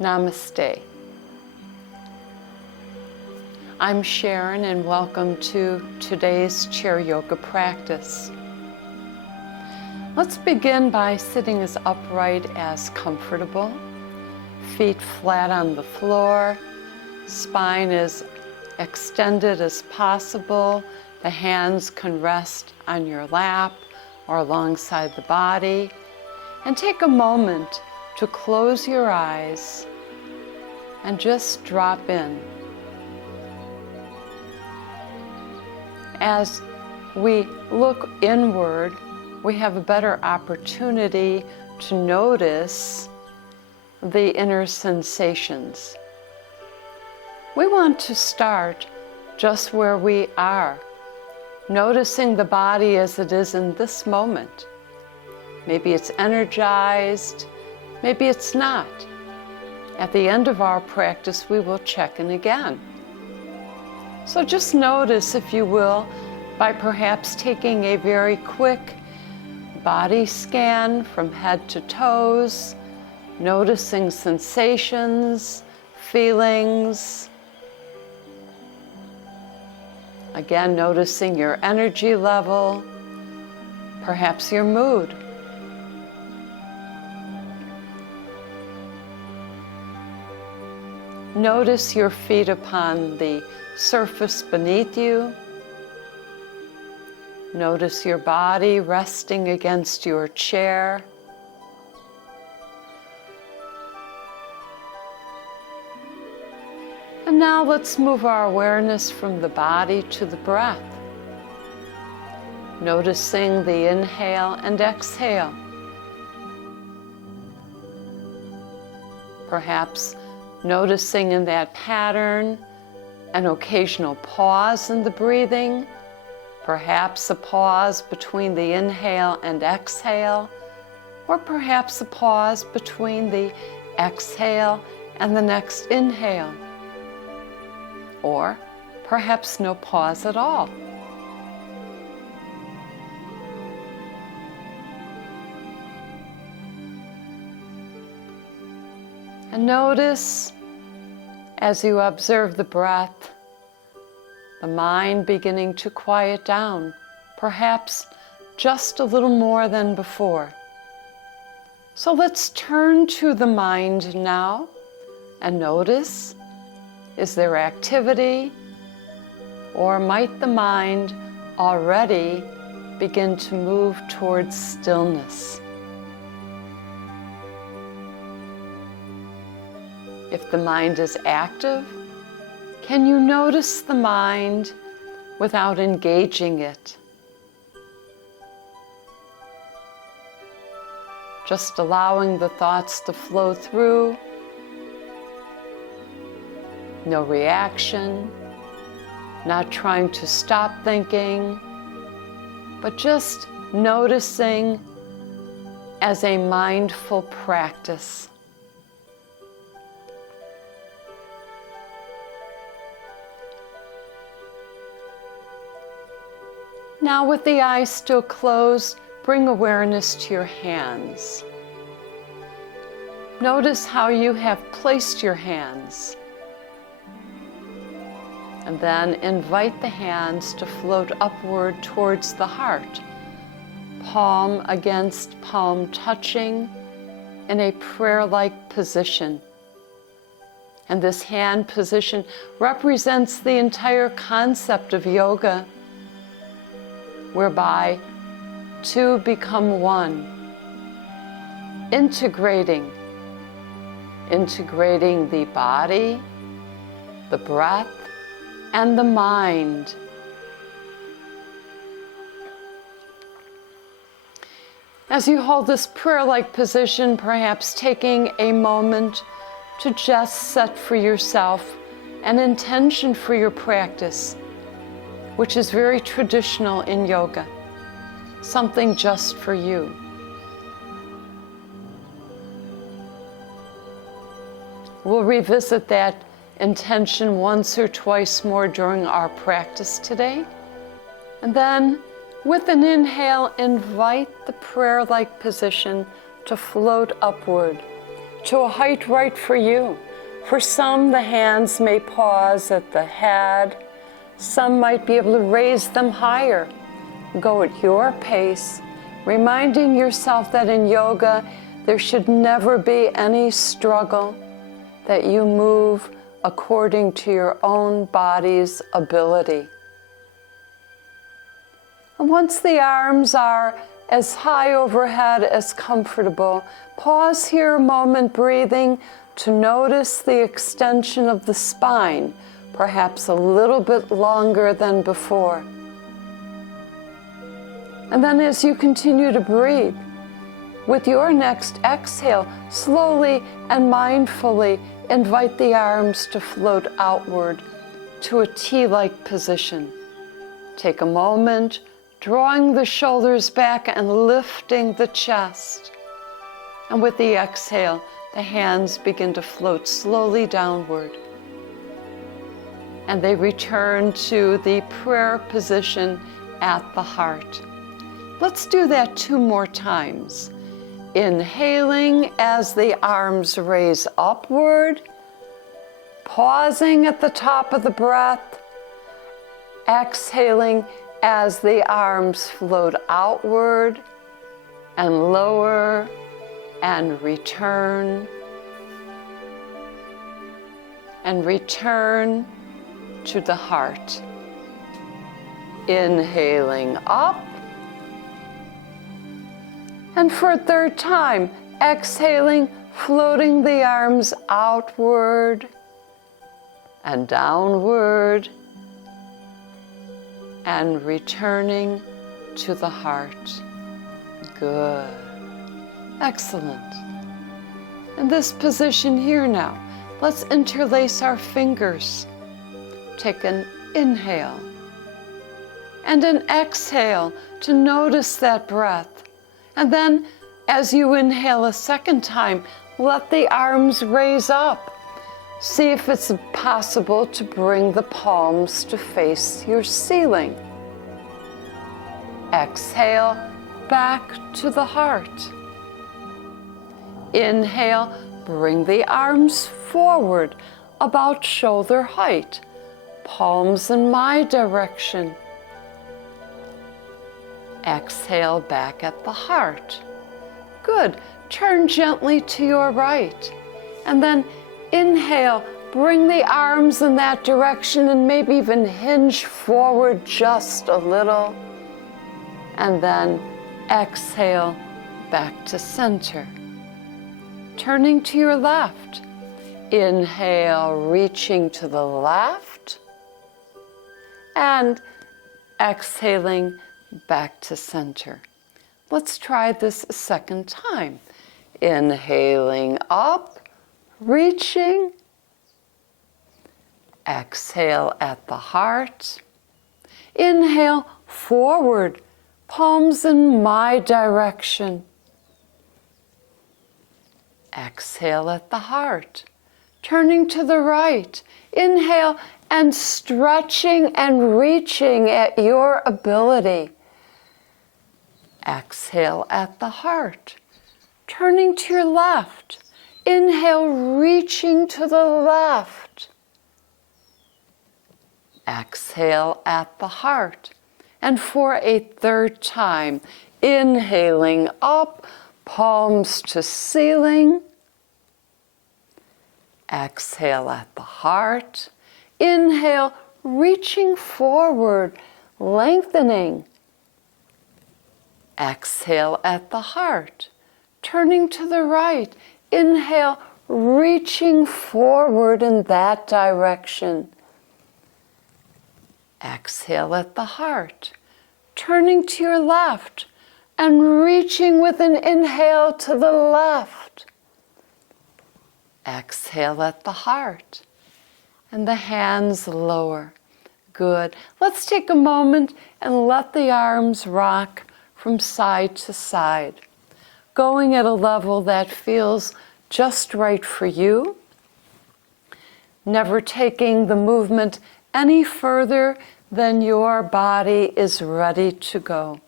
Namaste. I'm Sharon and welcome to today's chair yoga practice. Let's begin by sitting as upright as comfortable, feet flat on the floor, spine as extended as possible. The hands can rest on your lap or alongside the body. And take a moment to close your eyes and just drop in. As we look inward, we have a better opportunity to notice the inner sensations. We want to start just where we are, noticing the body as it is in this moment. Maybe it's energized, maybe it's not. At the end of our practice, we will check in again. So just notice, if you will, by perhaps taking a very quick body scan from head to toes, noticing sensations, feelings. Again, noticing your energy level, perhaps your mood. Notice your feet upon the surface beneath you. Notice your body resting against your chair. And now let's move our awareness from the body to the breath. Noticing the inhale and exhale. Perhaps noticing in that pattern an occasional pause in the breathing, perhaps a pause between the inhale and exhale, or perhaps a pause between the exhale and the next inhale, or perhaps no pause at all. And notice, as you observe the breath, the mind beginning to quiet down, perhaps just a little more than before. So let's turn to the mind now and notice, is there activity, or might the mind already begin to move towards stillness? If the mind is active, can you notice the mind without engaging it? Just allowing the thoughts to flow through. No reaction, not trying to stop thinking, but just noticing as a mindful practice. Now, with the eyes still closed, bring awareness to your hands. Notice how you have placed your hands. And then invite the hands to float upward towards the heart, palm against palm touching in a prayer-like position. And this hand position represents the entire concept of yoga, whereby two become one, integrating the body, the breath, and the mind. As you hold this prayer-like position, perhaps taking a moment to just set for yourself an intention for your practice, which is very traditional in yoga, something just for you. We'll revisit that intention once or twice more during our practice today. And then, with an inhale, invite the prayer-like position to float upward to a height right for you. For some, the hands may pause at the head. Some might be able to raise them higher. Go at your pace, reminding yourself that in yoga, there should never be any struggle, that you move according to your own body's ability. And once the arms are as high overhead as comfortable, pause here a moment, breathing, to notice the extension of the spine, perhaps a little bit longer than before. And then as you continue to breathe, with your next exhale, slowly and mindfully invite the arms to float outward to a T-like position. Take a moment, drawing the shoulders back and lifting the chest. And with the exhale, the hands begin to float slowly downward. And they return to the prayer position at the heart. Let's do that 2 more times. Inhaling as the arms raise upward, pausing at the top of the breath, exhaling as the arms float outward and lower and return to the heart. Inhaling up. And for a 3rd time, exhaling, floating the arms outward and downward and returning to the heart. Good. Excellent. In this position here now, let's interlace our fingers. Take an inhale and an exhale to notice that breath. And then, as you inhale a 2nd time, let the arms raise up. See if it's possible to bring the palms to face your ceiling. Exhale, back to the heart. Inhale, bring the arms forward, about shoulder height. Palms in my direction. Exhale, back at the heart. Good. Turn gently to your right. And then inhale, bring the arms in that direction and maybe even hinge forward just a little. And then exhale, back to center. Turning to your left. Inhale, reaching to the left. And exhaling, back to center. Let's try this a 2nd time. Inhaling up, reaching. Exhale at the heart. Inhale forward, palms in my direction. Exhale at the heart. Turning to the right. Inhale and stretching and reaching at your ability. Exhale at the heart. Turning to your left. Inhale, reaching to the left. Exhale at the heart. And for a 3rd time, inhaling up, palms to ceiling. Exhale at the heart. Inhale, reaching forward, lengthening. Exhale at the heart. Turning to the right. Inhale, reaching forward in that direction. Exhale at the heart. Turning to your left and reaching with an inhale to the left. Exhale at the heart. And the hands lower. Good. Let's take a moment and let the arms rock from side to side, going at a level that feels just right for you, never taking the movement any further than your body is ready to go.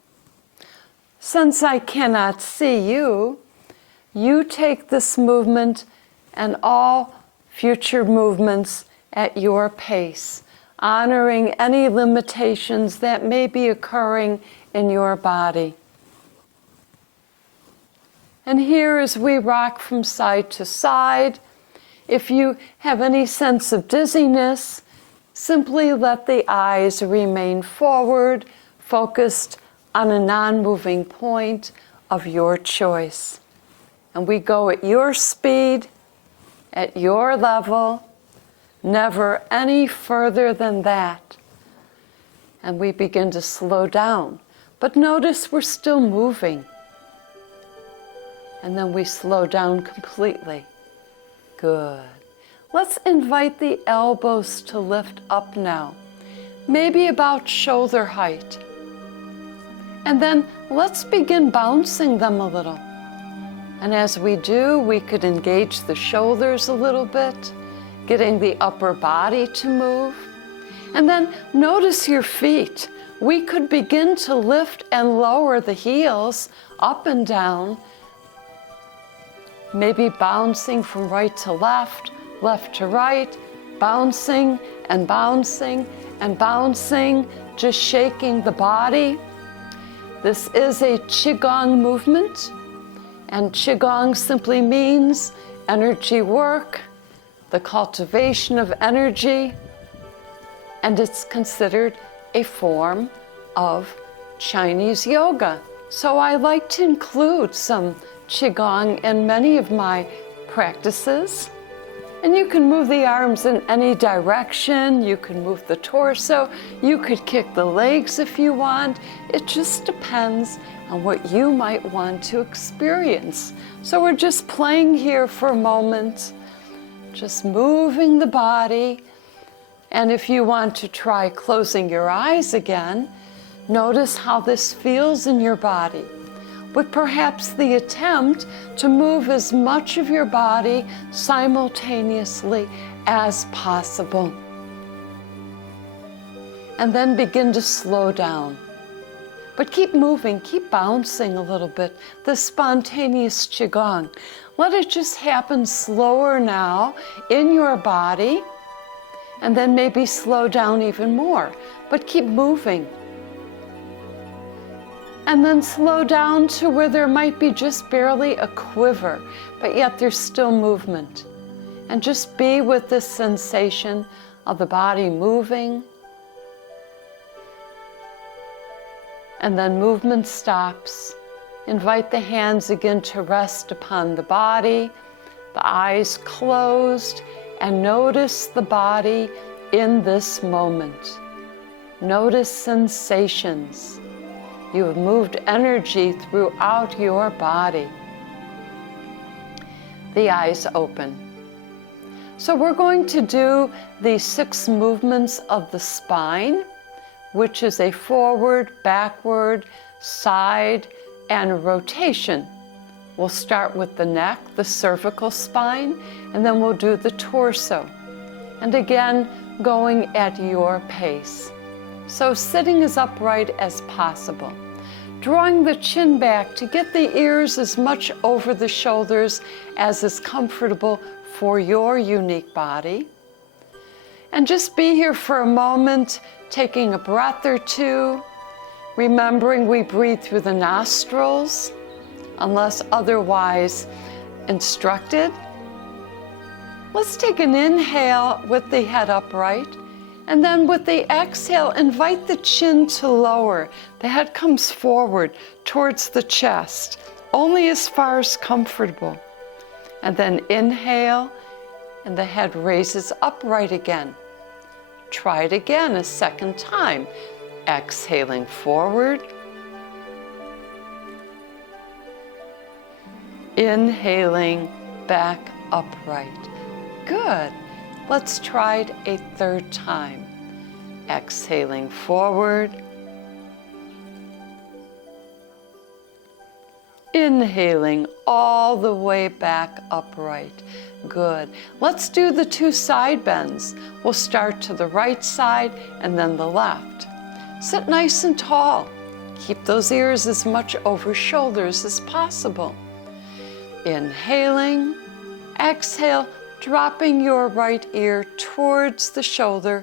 Since I cannot see you, You take this movement and all future movements at your pace, honoring any limitations that may be occurring in your body. And here, as we rock from side to side, if you have any sense of dizziness, simply let the eyes remain forward, focused on a non-moving point of your choice. And we go at your speed, at your level, never any further than that. And we begin to slow down. But notice we're still moving. And then we slow down completely. Good. Let's invite the elbows to lift up now, maybe about shoulder height. And then let's begin bouncing them a little. And as we do, we could engage the shoulders a little bit, getting the upper body to move. And then notice your feet. We could begin to lift and lower the heels up and down, maybe bouncing from right to left, left to right, bouncing and bouncing and bouncing, just shaking the body. This is a Qigong movement, and Qigong simply means energy work, the cultivation of energy, and it's considered a form of Chinese yoga. So I like to include some Qigong in many of my practices. And you can move the arms in any direction, you can move the torso, you could kick the legs if you want. It just depends on what you might want to experience. So we're just playing here for a moment, just moving the body. And if you want to try closing your eyes again, notice how this feels in your body, with perhaps the attempt to move as much of your body simultaneously as possible. And then begin to slow down. But keep moving, keep bouncing a little bit, the spontaneous Qigong. Let it just happen slower now in your body, and then maybe slow down even more, but keep moving. And then slow down to where there might be just barely a quiver, but yet there's still movement. And just be with this sensation of the body moving. And then movement stops. Invite the hands again to rest upon the body, the eyes closed, and notice the body in this moment. Notice sensations. You have moved energy throughout your body. The eyes open. So we're going to do the 6 movements of the spine, which is a forward, backward, side, and rotation. We'll start with the neck, the cervical spine, and then we'll do the torso. And again, going at your pace. So sitting as upright as possible. Drawing the chin back to get the ears as much over the shoulders as is comfortable for your unique body. And just be here for a moment, taking a breath or two, remembering we breathe through the nostrils, unless otherwise instructed. Let's take an inhale with the head upright, and then with the exhale, invite the chin to lower. The head comes forward towards the chest, only as far as comfortable. And then inhale, and the head raises upright again. Try it again a second time. Exhaling forward. Inhaling back upright. Good. Let's try it a third time. Exhaling forward. Inhaling all the way back upright. Good. Let's do the 2 side bends. We'll start to the right side and then the left. Sit nice and tall. Keep those ears as much over shoulders as possible. Inhaling, exhale, dropping your right ear towards the shoulder,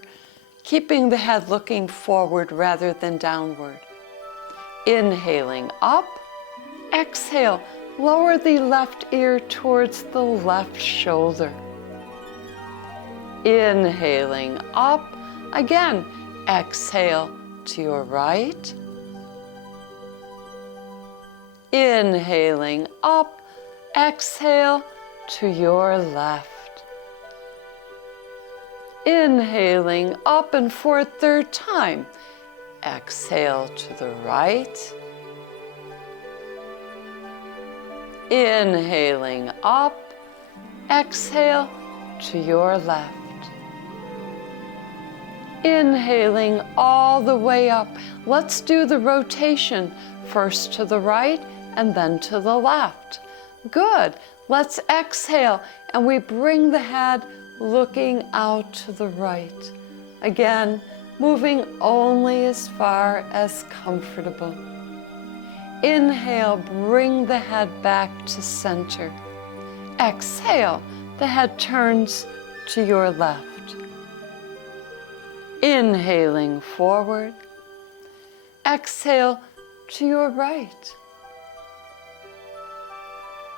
keeping the head looking forward rather than downward. Inhaling up, exhale, lower the left ear towards the left shoulder. Inhaling up, again, exhale to your right. Inhaling up, exhale to your left. Inhaling up, and for a third time, exhale to the right. Inhaling up, exhale to your left. Inhaling all the way up. Let's do the rotation, first to the right and then to the left. Good. Let's exhale, and we bring the head looking out to the right. Again, moving only as far as comfortable. Inhale, bring the head back to center. Exhale, the head turns to your left. Inhaling forward. Exhale to your right.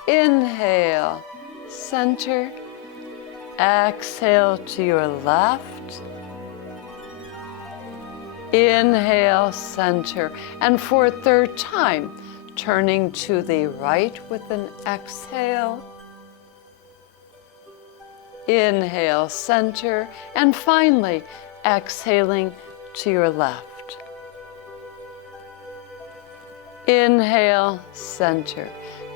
Inhale, center. Exhale to your left. Inhale, center. And for a third time, turning to the right with an exhale. Inhale, center. And finally, exhaling to your left. Inhale, center.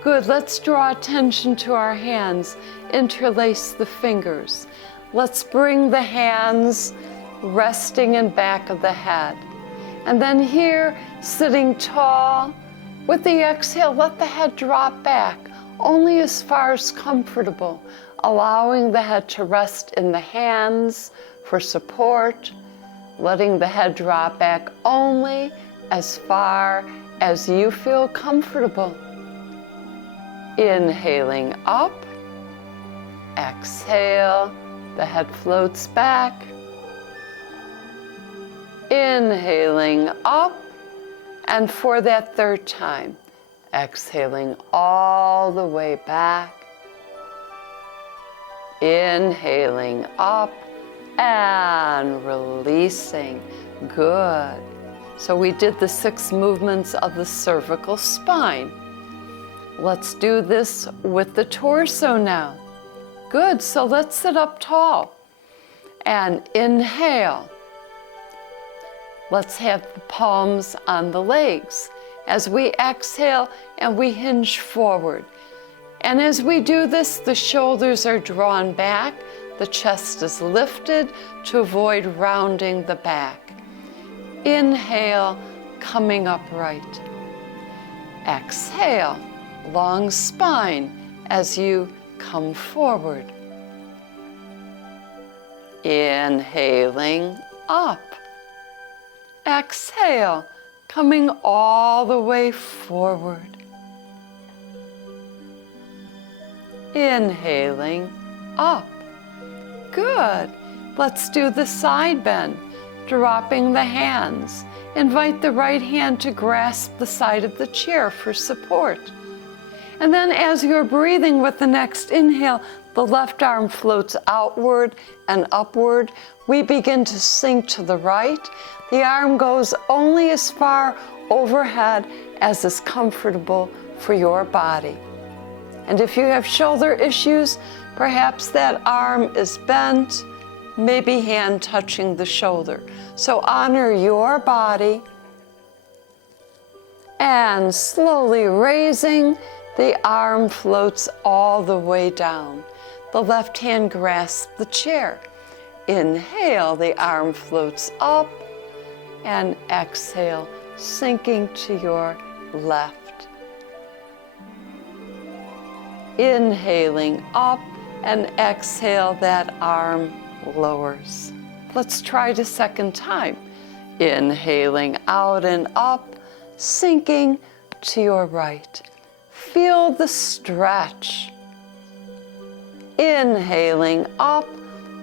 Good. Let's draw attention to our hands. Interlace the fingers. Let's bring the hands resting in back of the head. And then here, sitting tall, with the exhale, let the head drop back, only as far as comfortable, allowing the head to rest in the hands for support, letting the head drop back only as far as you feel comfortable. Inhaling up, exhale, the head floats back. Inhaling up, and for that third time, exhaling all the way back. Inhaling up and releasing. Good. So we did the 6 movements of the cervical spine. Let's do this with the torso now. Good, so let's sit up tall and inhale. Let's have the palms on the legs as we exhale and we hinge forward. And as we do this, the shoulders are drawn back, the chest is lifted to avoid rounding the back. Inhale, coming upright. Exhale, long spine as you come forward. Inhaling up. Exhale, coming all the way forward. Inhaling up. Good. Let's do the side bend, dropping the hands. Invite the right hand to grasp the side of the chair for support. And then as you're breathing with the next inhale, the left arm floats outward and upward. We begin to sink to the right. The arm goes only as far overhead as is comfortable for your body. And if you have shoulder issues, perhaps that arm is bent, maybe hand touching the shoulder. So honor your body and slowly raising, the arm floats all the way down. The left hand grasps the chair. Inhale, the arm floats up, and exhale, sinking to your left. Inhaling up, and exhale, that arm lowers. Let's try it a second time. Inhaling out and up, sinking to your right. Feel the stretch. Inhaling up,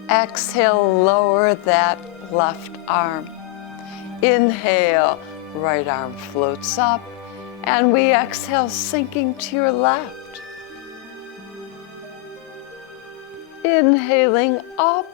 exhale, lower that left arm. Inhale, right arm floats up, and we exhale, sinking to your left. Inhaling up,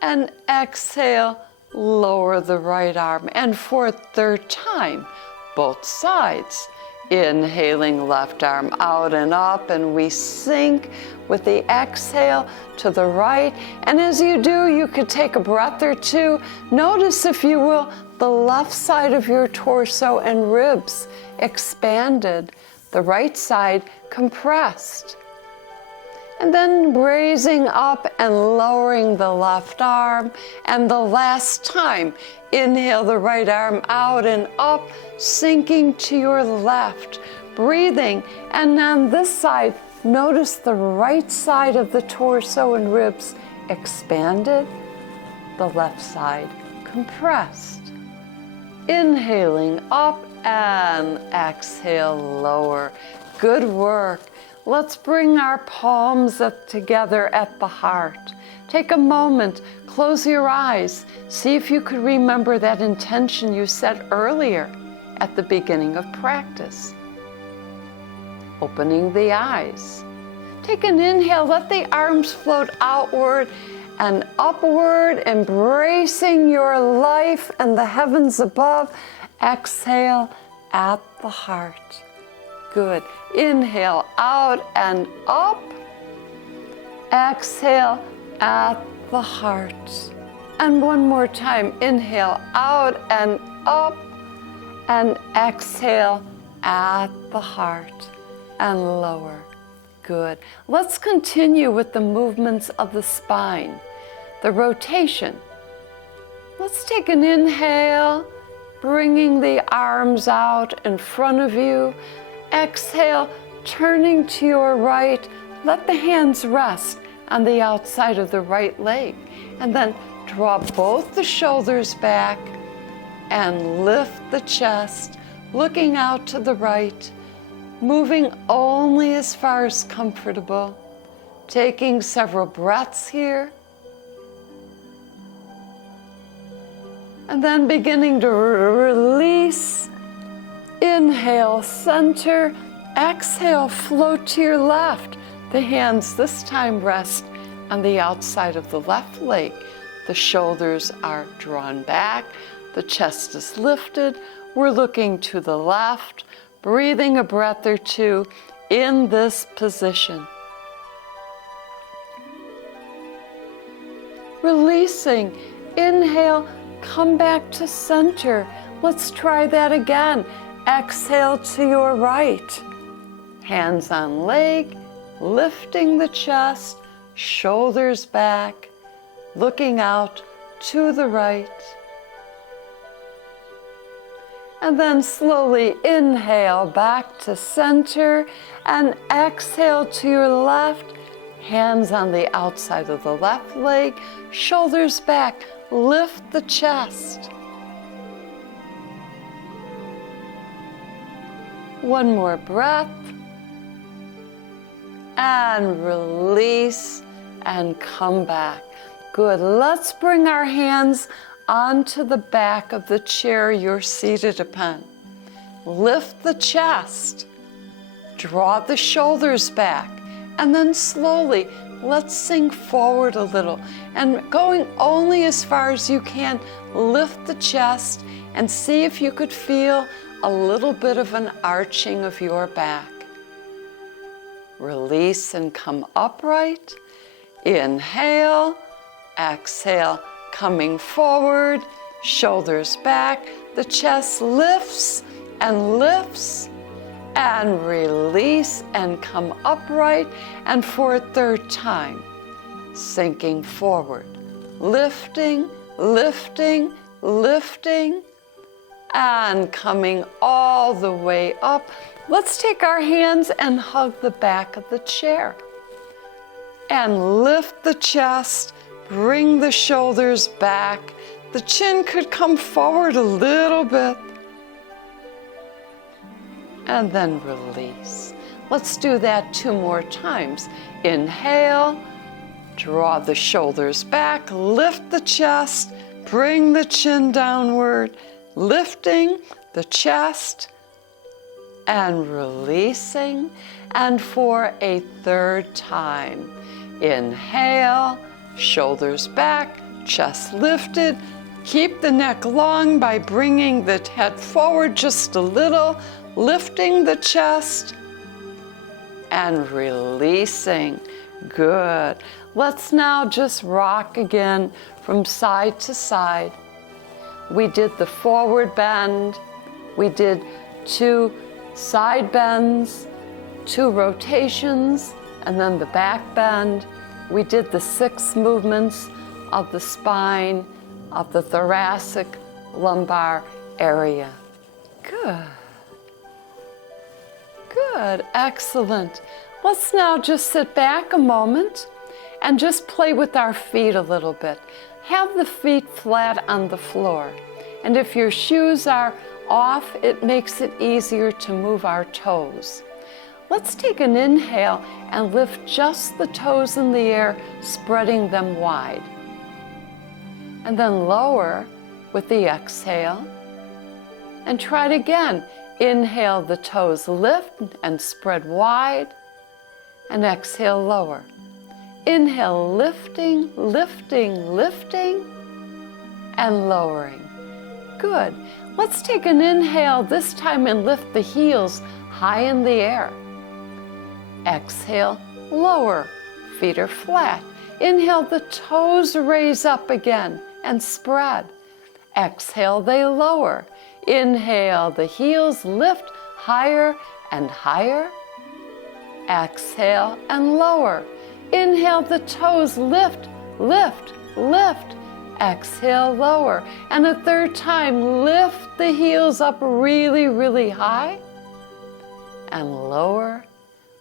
and exhale, lower the right arm. And for a third time, both sides. Inhaling, left arm out and up, and we sink with the exhale to the right. And as you do, you could take a breath or two. Notice, if you will, the left side of your torso and ribs expanded, the right side compressed. And then raising up and lowering the left arm. And the last time, inhale the right arm out and up, sinking to your left, breathing. And on this side, notice the right side of the torso and ribs expanded, the left side compressed. Inhaling up and exhale, lower. Good work. Let's bring our palms up together at the heart. Take a moment, close your eyes. See if you could remember that intention you set earlier at the beginning of practice. Opening the eyes. Take an inhale, let the arms float outward and upward, embracing your life and the heavens above. Exhale at the heart. Good. Inhale out and up. Exhale at the heart. And one more time. Inhale out and up. And exhale at the heart. And lower. Good. Let's continue with the movements of the spine. The rotation. Let's take an inhale, bringing the arms out in front of you. Exhale, turning to your right. Let the hands rest on the outside of the right leg. And then draw both the shoulders back and lift the chest, looking out to the right, moving only as far as comfortable. Taking several breaths here. And then beginning to release. Inhale, center. Exhale, float to your left. The hands this time rest on the outside of the left leg. The shoulders are drawn back. The chest is lifted. We're looking to the left, breathing a breath or two in this position. Releasing. Inhale, come back to center. Let's try that again. Exhale to your right. Hands on leg, lifting the chest, shoulders back, looking out to the right. And then slowly inhale back to center and exhale to your left. Hands on the outside of the left leg, shoulders back, lift the chest. One more breath. And release and come back. Good. Let's bring our hands onto the back of the chair you're seated upon. Lift the chest. Draw the shoulders back. And then slowly, let's sink forward a little. And going only as far as you can, lift the chest and see if you could feel a little bit of an arching of your back. Release and come upright. Inhale, exhale, coming forward, shoulders back, the chest lifts, and release and come upright. And for a third time, sinking forward, lifting, lifting, lifting, and coming all the way up. Let's take our hands and hug the back of the chair. And lift the chest, bring the shoulders back. The chin could come forward a little bit. And then release. Let's do that 2 more times. Inhale, draw the shoulders back, lift the chest, bring the chin downward, lifting the chest and releasing. And for a 3rd time, inhale, shoulders back, chest lifted. Keep the neck long by bringing the head forward just a little, lifting the chest and releasing. Good. Let's now just rock again from side to side. We did the forward bend. We did 2 side bends, 2 rotations, and then the back bend. We did the 6 movements of the spine, of the thoracic, lumbar area. Good. Good, excellent. Let's now just sit back a moment and just play with our feet a little bit. Have the feet flat on the floor. And if your shoes are off, it makes it easier to move our toes. Let's take an inhale and lift just the toes in the air, spreading them wide. And then lower with the exhale. And try it again. Inhale, the toes lift and spread wide. And exhale, lower. Inhale, lifting, lifting, lifting, and lowering. Good. Let's take an inhale this time and lift the heels high in the air. Exhale, lower. Feet are flat. Inhale, the toes raise up again and spread. Exhale, they lower. Inhale, the heels lift higher and higher. Exhale and lower. Inhale, the toes lift, lift, lift. Exhale, lower. And a 3rd time, lift the heels up really, really high and lower.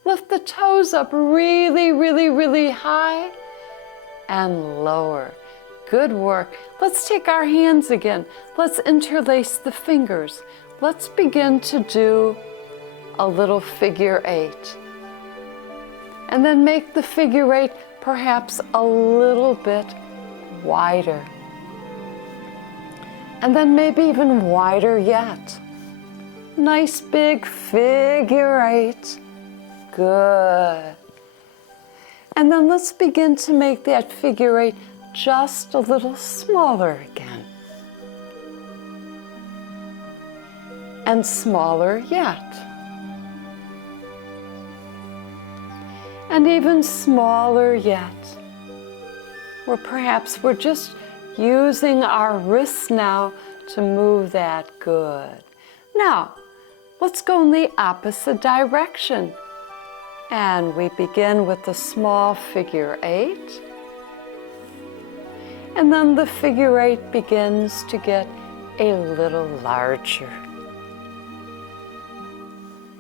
Lift the toes up really, really, really high and lower. Good work. Let's take our hands again. Let's interlace the fingers. Let's begin to do a little figure 8. And then make the figure 8 perhaps a little bit wider. And then maybe even wider yet. Nice big figure 8. Good. And then let's begin to make that figure 8 just a little smaller again. And smaller yet. And even smaller yet. Or perhaps we're just using our wrists now to move that. Good. Now, let's go in the opposite direction. And we begin with the small figure 8. And then the figure 8 begins to get a little larger.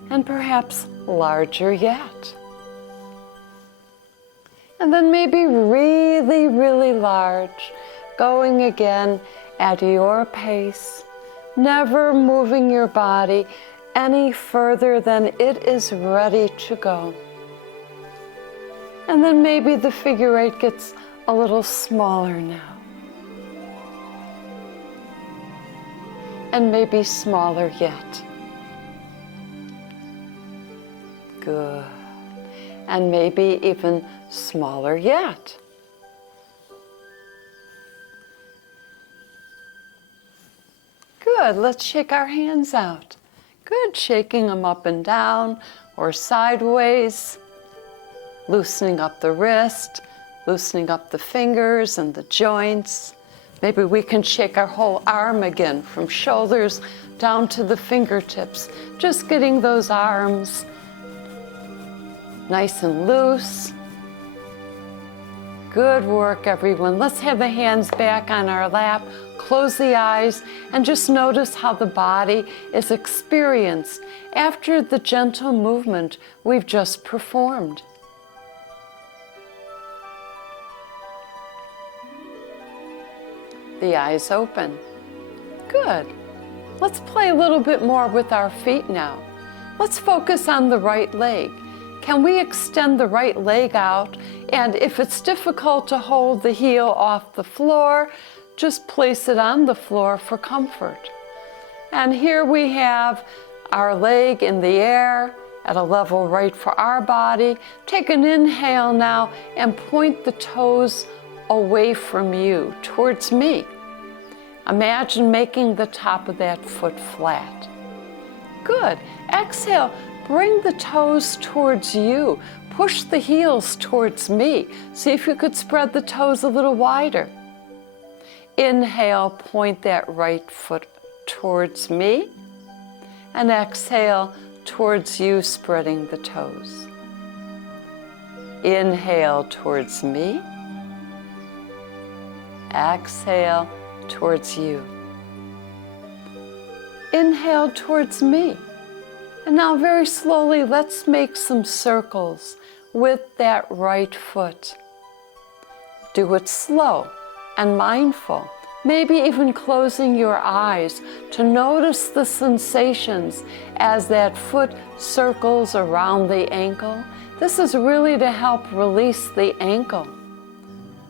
And perhaps larger yet. And then maybe really, really large, going again at your pace, never moving your body any further than it is ready to go. And then maybe the figure 8 gets a little smaller now. And maybe smaller yet. Good. And maybe even smaller yet. Good. Let's shake our hands out. Good. Shaking them up and down or sideways. Loosening up the wrist, loosening up the fingers and the joints. Maybe we can shake our whole arm again from shoulders down to the fingertips. Just getting those arms nice and loose. Good work, everyone. Let's have the hands back on our lap, close the eyes, and just notice how the body is experienced after the gentle movement we've just performed. The eyes open. Good. Let's play a little bit more with our feet now. Let's focus on the right leg. Can we extend the right leg out? And if it's difficult to hold the heel off the floor, just place it on the floor for comfort. And here we have our leg in the air at a level right for our body. Take an inhale now and point the toes away from you, towards me. Imagine making the top of that foot flat. Good. Exhale, bring the toes towards you. Push the heels towards me. See if you could spread the toes a little wider. Inhale, point that right foot towards me. And exhale, towards you, spreading the toes. Inhale towards me. Exhale towards you. Inhale towards me. And now very slowly, let's make some circles with that right foot. Do it slow and mindful, maybe even closing your eyes to notice the sensations as that foot circles around the ankle. This is really to help release the ankle,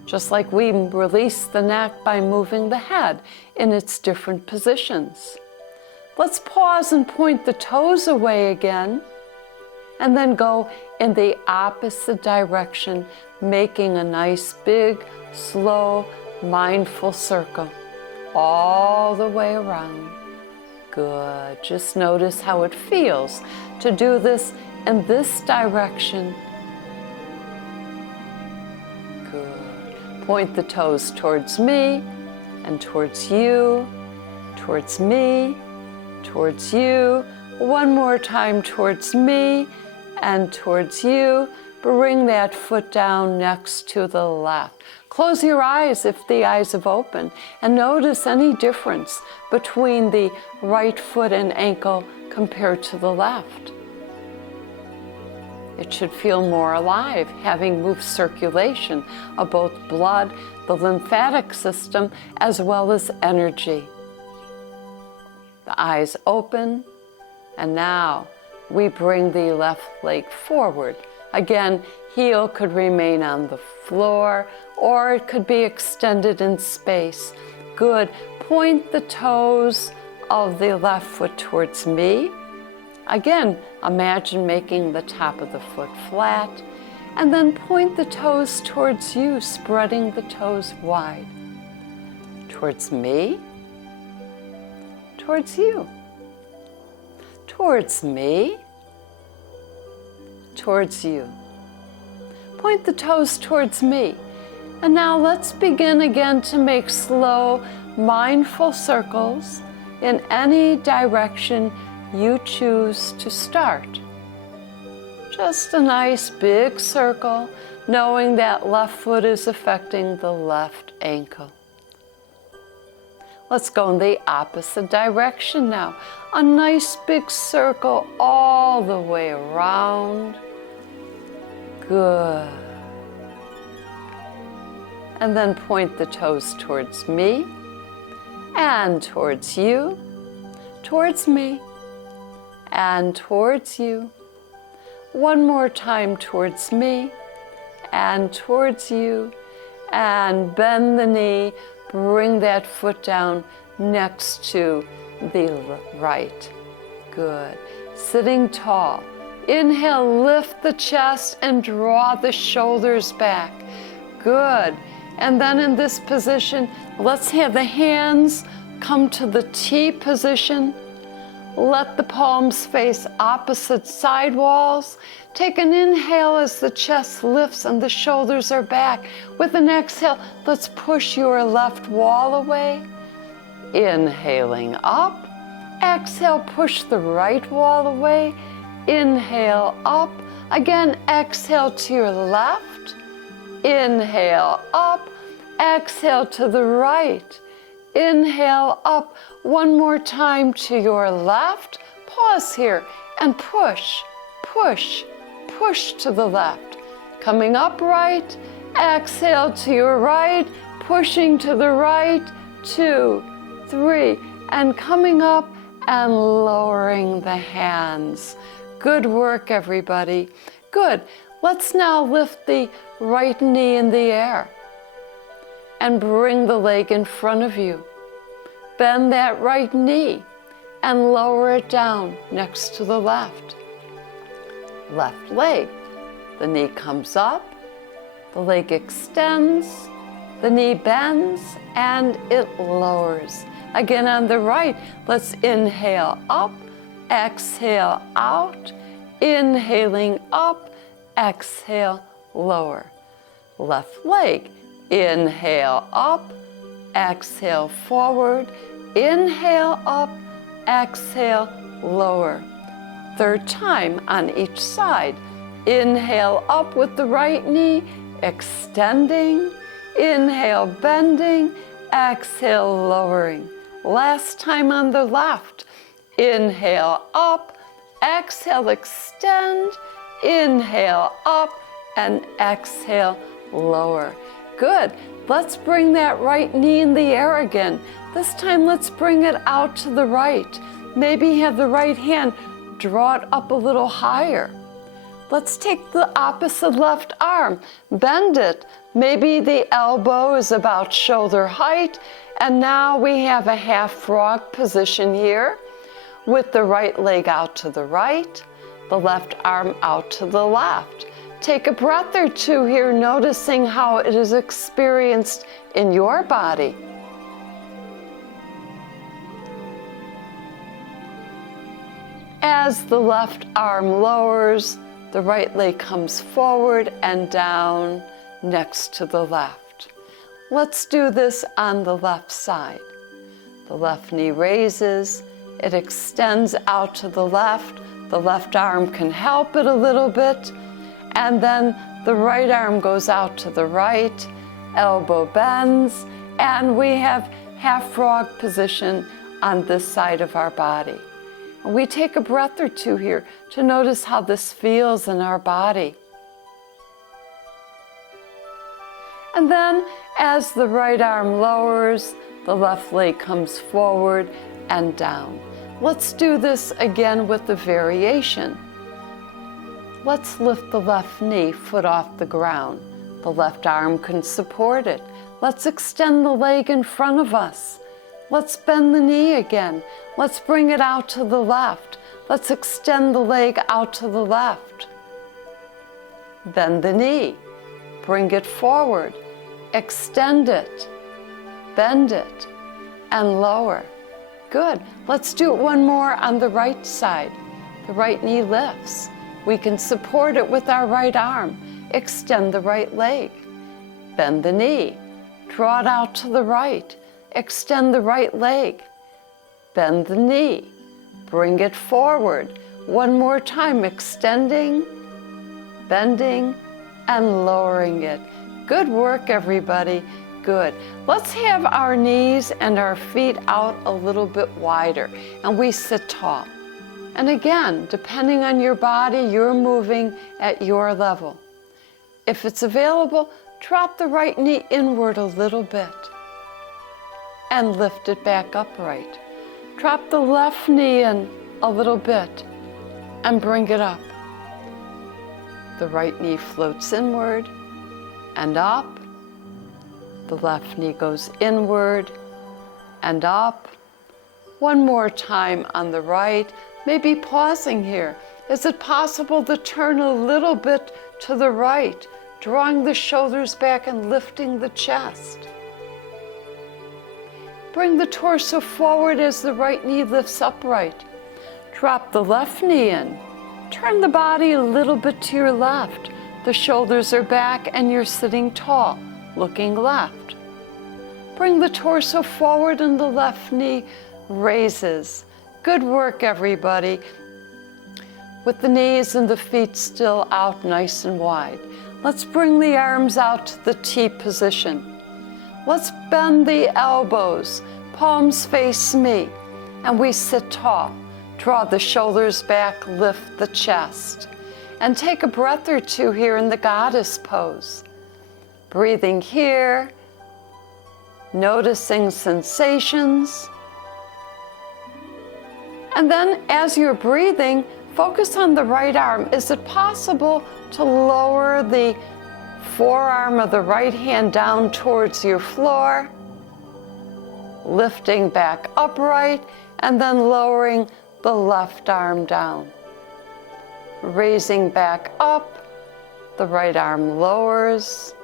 just like we release the neck by moving the head in its different positions. Let's pause and point the toes away again, and then go in the opposite direction, making a nice big, slow, mindful circle all the way around. Good. Just notice how it feels to do this in this direction. Good. Point the toes towards me and towards you, towards me, towards you. One more time towards me and towards you. Bring that foot down next to the left. Close your eyes if the eyes have opened and notice any difference between the right foot and ankle compared to the left. It should feel more alive, having moved circulation of both blood, the lymphatic system, as well as energy. The eyes open, and now we bring the left leg forward. Again, heel could remain on the floor, or it could be extended in space. Good. Point the toes of the left foot towards me. Again, imagine making the top of the foot flat, and then point the toes towards you, spreading the toes wide. Towards me, towards you, towards me, towards you. Point the toes towards me. And now let's begin again to make slow, mindful circles in any direction you choose to start. Just a nice big circle, knowing that left foot is affecting the left ankle. Let's go in the opposite direction now. A nice big circle all the way around. Good. And then point the toes towards me and towards you, towards me and towards you. One more time towards me and towards you, and bend the knee, bring that foot down next to the right. Good. Sitting tall. Inhale, lift the chest and draw the shoulders back. Good. And then in this position, let's have the hands come to the T position. Let the palms face opposite side walls. Take an inhale as the chest lifts and the shoulders are back. With an exhale, let's push your left wall away. Inhaling up. Exhale, push the right wall away. Inhale up. Again, exhale to your left. Inhale up. Exhale to the right. Inhale up. One more time to your left. Pause here and push, push, push to the left. Coming up right. Exhale to your right. Pushing to the right. 2, 3. And coming up. and lowering the hands. Good work, everybody. Good. Let's now lift the right knee in the air and bring the leg in front of you. Bend that right knee and lower it down next to the left. Left leg. The knee comes up, the leg extends, the knee bends, and it lowers. Again on the right, let's inhale up, exhale out, inhaling up, exhale, lower. Left leg, inhale up, exhale forward, inhale up, exhale, lower. Third time on each side. Inhale up with the right knee, extending, inhale bending, exhale lowering. Last time on the left. Inhale up, exhale extend, inhale up, and exhale lower. Good. Let's bring that right knee in the air again. This time let's bring it out to the right. Maybe have the right hand draw it up a little higher. Let's take the opposite left arm, bend it. Maybe the elbow is about shoulder height, and now we have a half frog position here with the right leg out to the right, the left arm out to the left. Take a breath or two here, noticing how it is experienced in your body. As the left arm lowers, the right leg comes forward and down next to the left. Let's do this on the left side. The left knee raises, it extends out to the left arm can help it a little bit, and then the right arm goes out to the right, elbow bends, and we have half frog position on this side of our body. And we take a breath or two here to notice how this feels in our body. And then as the right arm lowers, the left leg comes forward and down. Let's do this again with the variation. Let's lift the left knee, foot off the ground. The left arm can support it. Let's extend the leg in front of us. Let's bend the knee again. Let's bring it out to the left. Let's extend the leg out to the left. Bend the knee. Bring it forward. Extend it. Bend it. And lower. Good. Let's do it one more on the right side. The right knee lifts. We can support it with our right arm. Extend the right leg. Bend the knee. Draw it out to the right. Extend the right leg. Bend the knee. Bring it forward. One more time, extending, bending, and lowering it. Good work, everybody. Good. Let's have our knees and our feet out a little bit wider, and we sit tall. And again, depending on your body, you're moving at your level. If it's available, drop the right knee inward a little bit and lift it back upright. Drop the left knee in a little bit and bring it up. The right knee floats inward and up. The left knee goes inward and up. One more time on the right, maybe pausing here. Is it possible to turn a little bit to the right, drawing the shoulders back and lifting the chest? Bring the torso forward as the right knee lifts upright. Drop the left knee in. Turn the body a little bit to your left. The shoulders are back and you're sitting tall, looking left. Bring the torso forward and the left knee raises. Good work, everybody. With the knees and the feet still out nice and wide. Let's bring the arms out to the T position. Let's bend the elbows, palms face me, and we sit tall. Draw the shoulders back, lift the chest. And take a breath or two here in the goddess pose. Breathing here, noticing sensations. And then as you're breathing, focus on the right arm. Is it possible to lower the forearm of the right hand down towards your floor? Lifting back upright and then lowering the left arm down. Raising back up, the right arm lowers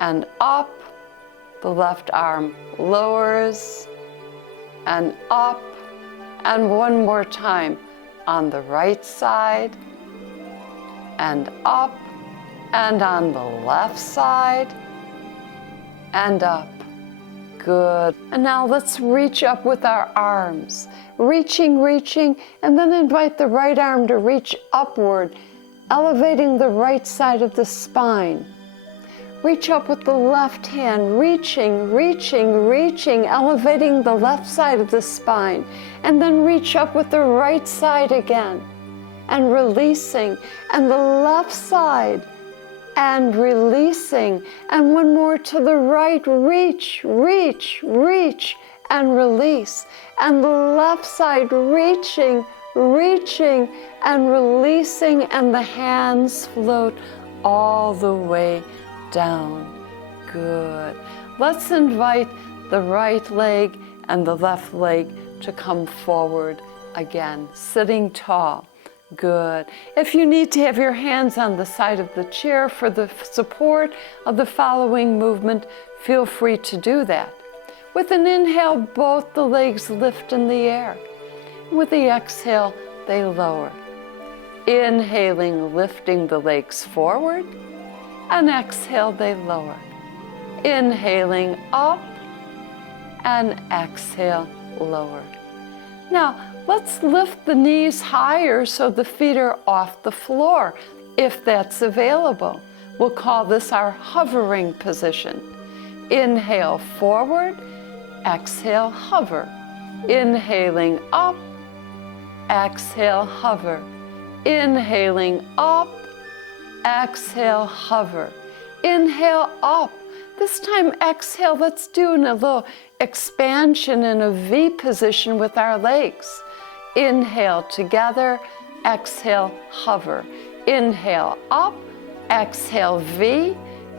and up, the left arm lowers and up, and one more time on the right side and up, and on the left side and up. Good. And now let's reach up with our arms. Reaching, and then invite the right arm to reach upward, elevating the right side of the spine. Reach up with the left hand, reaching, elevating the left side of the spine. And then reach up with the right side again, and releasing, and the left side, and releasing, and one more to the right, reach, and release, and the left side, reaching, and releasing, and the hands float all the way down. Good. Let's invite the right leg and the left leg to come forward again, sitting tall. Good. If you need to have your hands on the side of the chair for the support of the following movement, feel free to do that. With an inhale, both the legs lift in the air. With the exhale, they lower. Inhaling, lifting the legs forward, and exhale, they lower. Inhaling up, and exhale, lower. Now, let's lift the knees higher so the feet are off the floor, if that's available. We'll call this our hovering position. Inhale forward, exhale hover. Inhaling up, exhale hover. Inhaling up, exhale hover. Inhale up. This time exhale, let's do a little expansion in a V position with our legs. Inhale together, exhale hover. Inhale up, exhale V.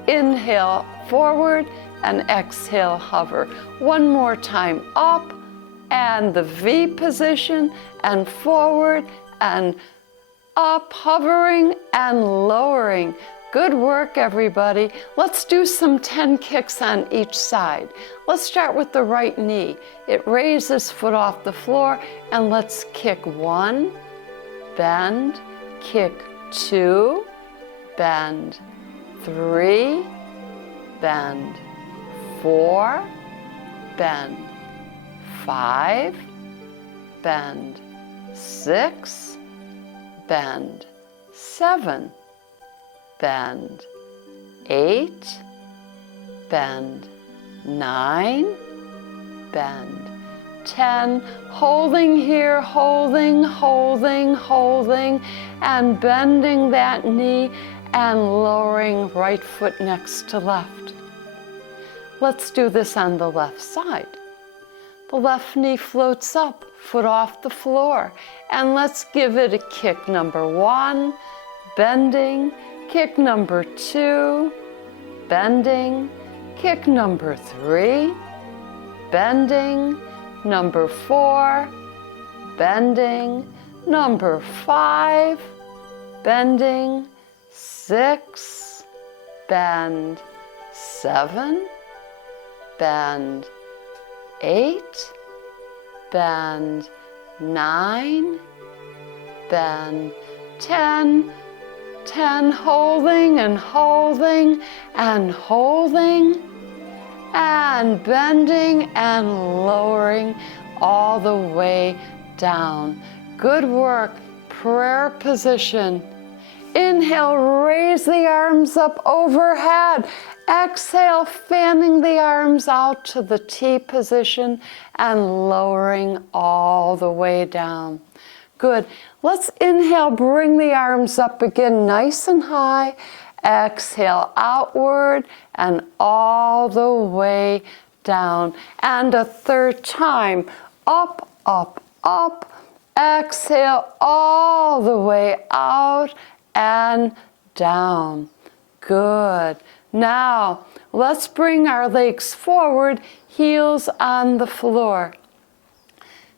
Inhale forward and exhale hover. One more time, up and the V position, and forward and up, hovering and lowering. Good work, everybody. Let's do some 10 kicks on each side. Let's start with the right knee. It raises, foot off the floor, and let's kick 1, bend, kick 2, bend, 3, bend, 4, bend, 5, bend, 6, bend, 7, bend, 8, bend, 9, bend, 10, holding here, holding, and bending that knee and lowering right foot next to left. Let's do this on the left side. The left knee floats up, foot off the floor, and let's give it a kick number 1, bending, kick number 2, bending, kick number 3, bending, number 4, bending, number 5, bending, 6, bend, 7, bend, 8, bend, 9, bend, 10, 10, holding and holding and holding and bending and lowering all the way down. Good work. Prayer position. Inhale, raise the arms up overhead. Exhale, fanning the arms out to the T position and lowering all the way down. Good. Let's inhale, bring the arms up again nice and high. Exhale outward and all the way down. And a third time, up, up, up. Exhale all the way out and down. Good. Now, let's bring our legs forward, heels on the floor.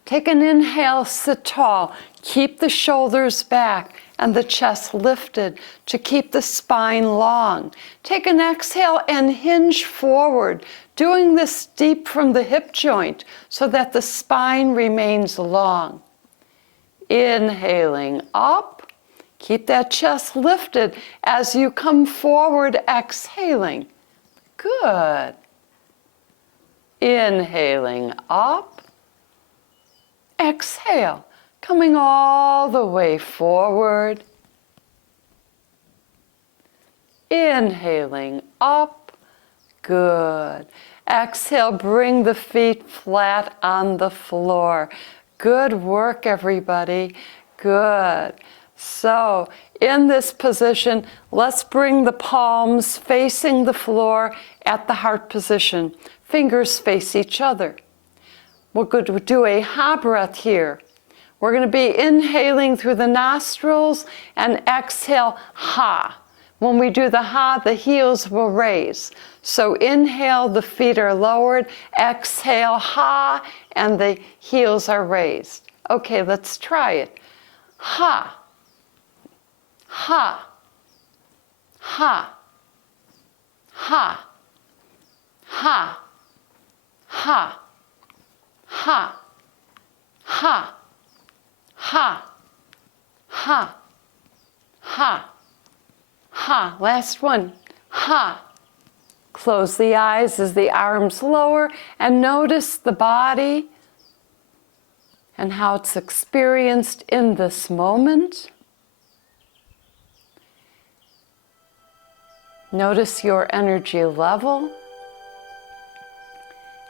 Take an inhale, sit tall. Keep the shoulders back and the chest lifted to keep the spine long. Take an exhale and hinge forward, doing this deep from the hip joint so that the spine remains long. Inhaling up, keep that chest lifted as you come forward, exhaling. Good. Inhaling up, exhale, coming all the way forward. Inhaling up, good. Exhale, bring the feet flat on the floor. Good work, everybody. Good. So, in this position, let's bring the palms facing the floor at the heart position. Fingers face each other. We're going to do a ha breath here. We're going to be inhaling through the nostrils and exhale ha. When we do the ha, the heels will raise. So inhale, the feet are lowered. Exhale, ha, and the heels are raised. Okay, let's try it. Ha, ha, ha, ha, ha, ha, ha, ha, ha, ha, ha. Ha. Last one. Ha. Close the eyes as the arms lower and notice the body and how it's experienced in this moment. Notice your energy level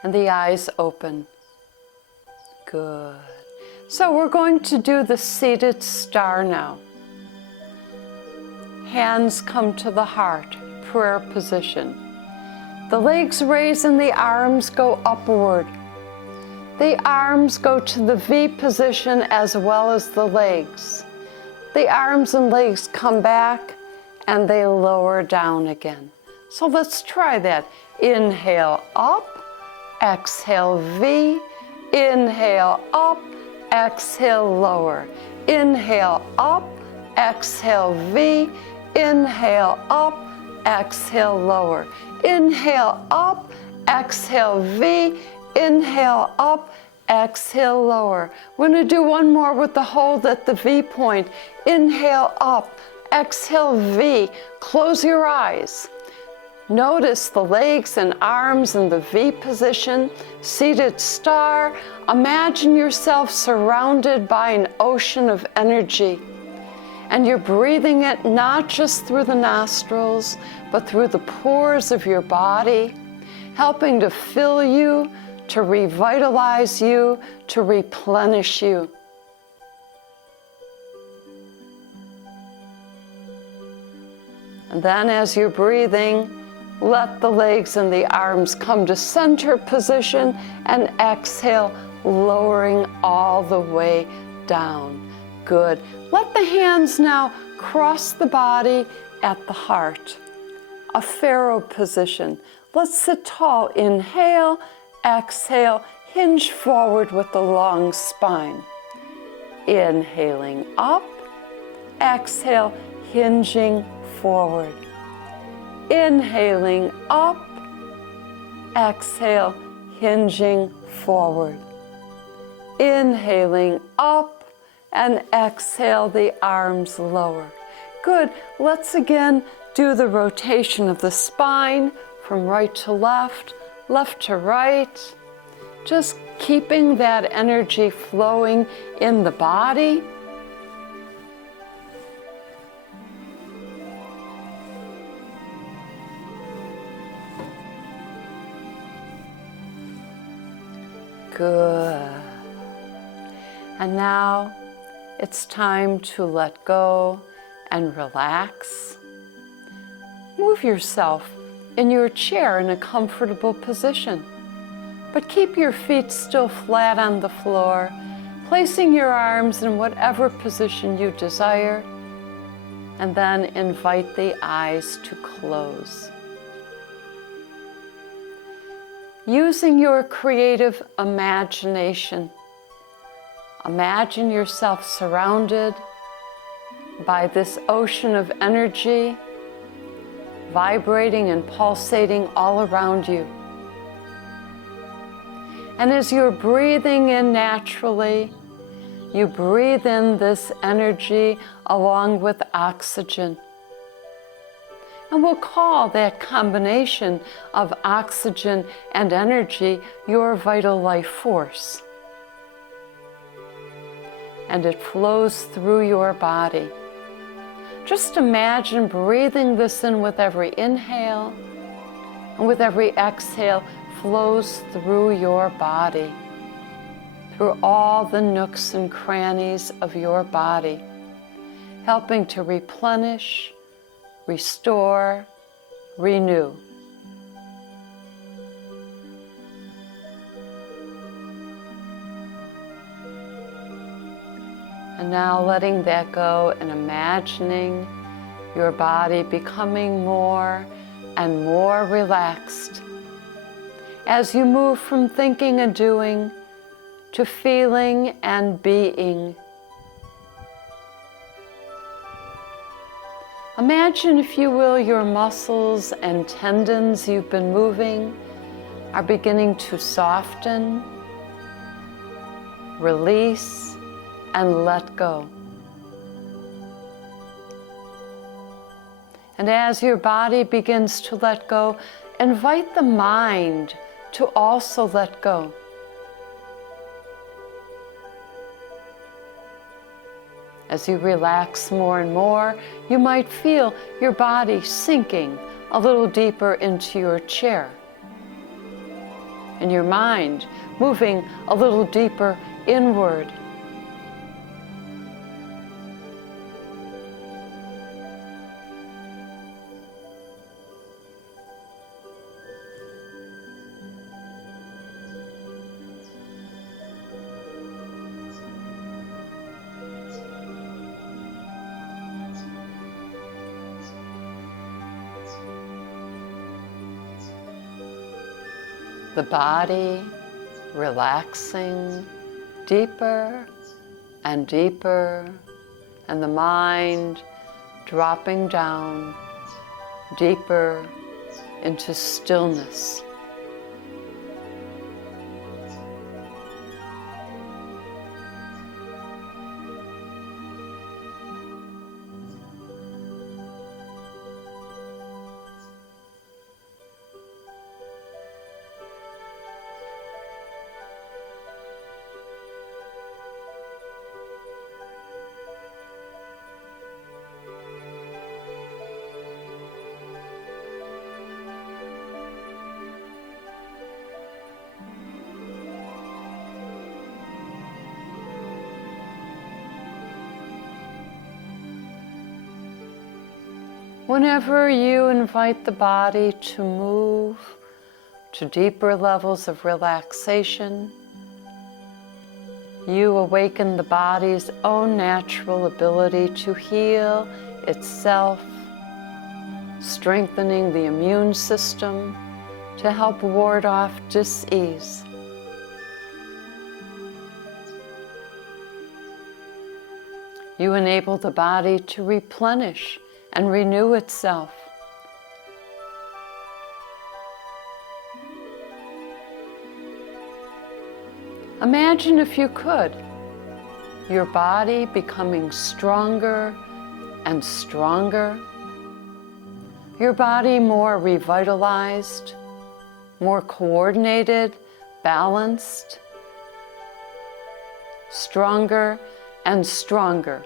and the eyes open. Good. So we're going to do the seated star now. Hands come to the heart, prayer position. The legs raise and the arms go upward. The arms go to the V position as well as the legs. The arms and legs come back and they lower down again. So let's try that. Inhale up, exhale V. Inhale up, exhale lower. Inhale up, exhale V. Inhale up, exhale lower. Inhale up, exhale V. Inhale up, exhale lower. We're going to do one more with the hold at the V point. Inhale up, exhale V. Close your eyes. Notice the legs and arms in the V position. Seated star. Imagine yourself surrounded by an ocean of energy. And you're breathing it not just through the nostrils, but through the pores of your body, helping to fill you, to revitalize you, to replenish you. And then as you're breathing, let the legs and the arms come to center position and exhale, lowering all the way down. Good. Let the hands now cross the body at the heart. A pharaoh position. Let's sit tall. Inhale, exhale, hinge forward with the long spine. Inhaling up, exhale, hinging forward. Inhaling up, exhale, hinging forward. Inhaling up, and exhale, the arms lower. Good. Let's again do the rotation of the spine from right to left, left to right. Just keeping that energy flowing in the body. Good. And now it's time to let go and relax. Move yourself in your chair in a comfortable position, but keep your feet still flat on the floor. placing your arms in whatever position you desire, and then invite the eyes to close. Using your creative imagination, imagine yourself surrounded by this ocean of energy, vibrating and pulsating all around you. And as you're breathing in naturally, you breathe in this energy along with oxygen. And we'll call that combination of oxygen and energy your vital life force. And it flows through your body. Just imagine breathing this in with every inhale, and with every exhale flows through your body, through all the nooks and crannies of your body, helping to replenish, restore, renew. And now letting that go and imagining your body becoming more and more relaxed as you move from thinking and doing to feeling and being. Imagine, if you will, your muscles and tendons you've been moving are beginning to soften, release, and let go. And as your body begins to let go, invite the mind to also let go. As you relax more and more, you might feel your body sinking a little deeper into your chair, and your mind moving a little deeper inward. The body relaxing deeper and deeper, and the mind dropping down deeper into stillness. Whenever you invite the body to move to deeper levels of relaxation, you awaken the body's own natural ability to heal itself, strengthening the immune system to help ward off dis-ease. You enable the body to replenish and renew itself. Imagine, if you could, your body becoming stronger and stronger, your body more revitalized, more coordinated, balanced, stronger and stronger.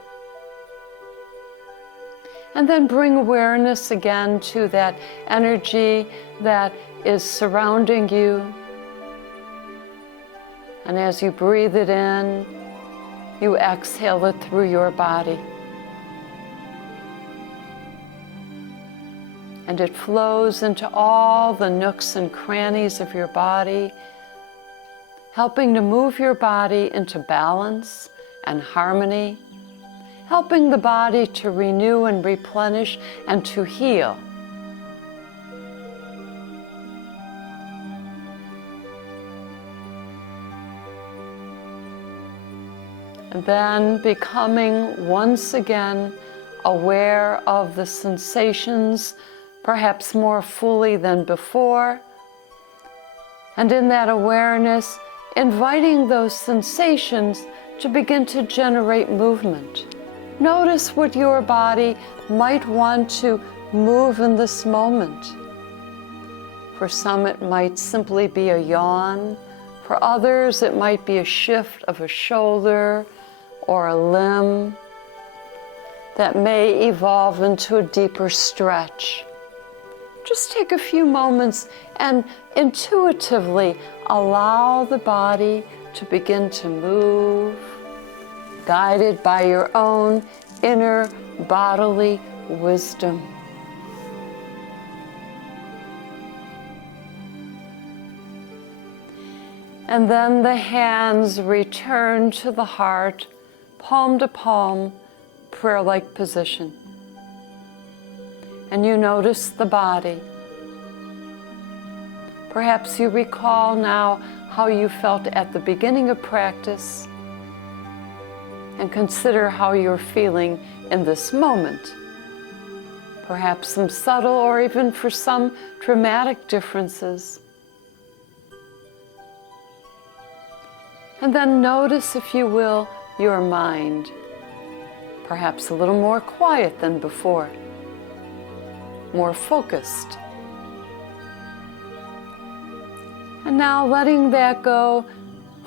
And then bring awareness again to that energy that is surrounding you. And as you breathe it in, you exhale it through your body. And it flows into all the nooks and crannies of your body, helping to move your body into balance and harmony, helping the body to renew and replenish and to heal. And then becoming once again aware of the sensations, perhaps more fully than before. And in that awareness, inviting those sensations to begin to generate movement. Notice what your body might want to move in this moment. For some, it might simply be a yawn. For others, it might be a shift of a shoulder or a limb that may evolve into a deeper stretch. Just take a few moments and intuitively allow the body to begin to move, guided by your own inner bodily wisdom. And then the hands return to the heart, palm to palm, prayer-like position. And you notice the body. Perhaps you recall now how you felt at the beginning of practice, and consider how you're feeling in this moment. Perhaps some subtle or even for some dramatic differences. And then notice, if you will, your mind. Perhaps a little more quiet than before, more focused. And now, letting that go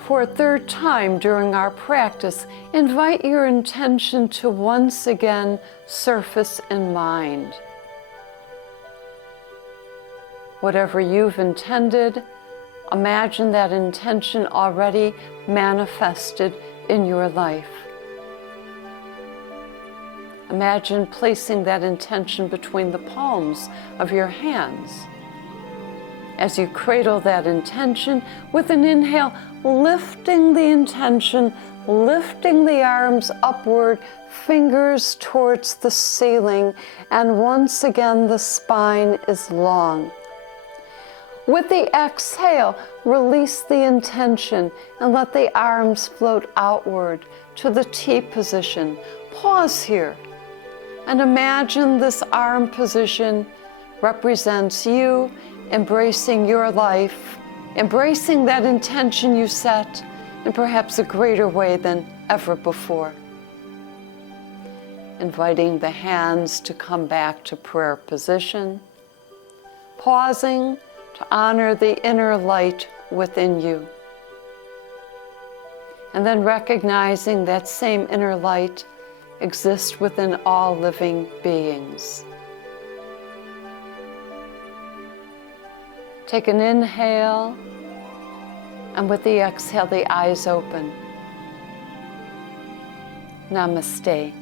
for a third time during our practice, invite your intention to once again surface in mind. Whatever you've intended, imagine that intention already manifested in your life. Imagine placing that intention between the palms of your hands. As you cradle that intention, with an inhale, lifting the intention, lifting the arms upward, fingers towards the ceiling, and once again the spine is long. With the exhale, release the intention and let the arms float outward to the T position. Pause here and imagine this arm position represents you embracing your life, embracing that intention you set in perhaps a greater way than ever before. Inviting the hands to come back to prayer position, pausing to honor the inner light within you. And then recognizing that same inner light exists within all living beings. Take an inhale, and with the exhale, the eyes open. Namaste.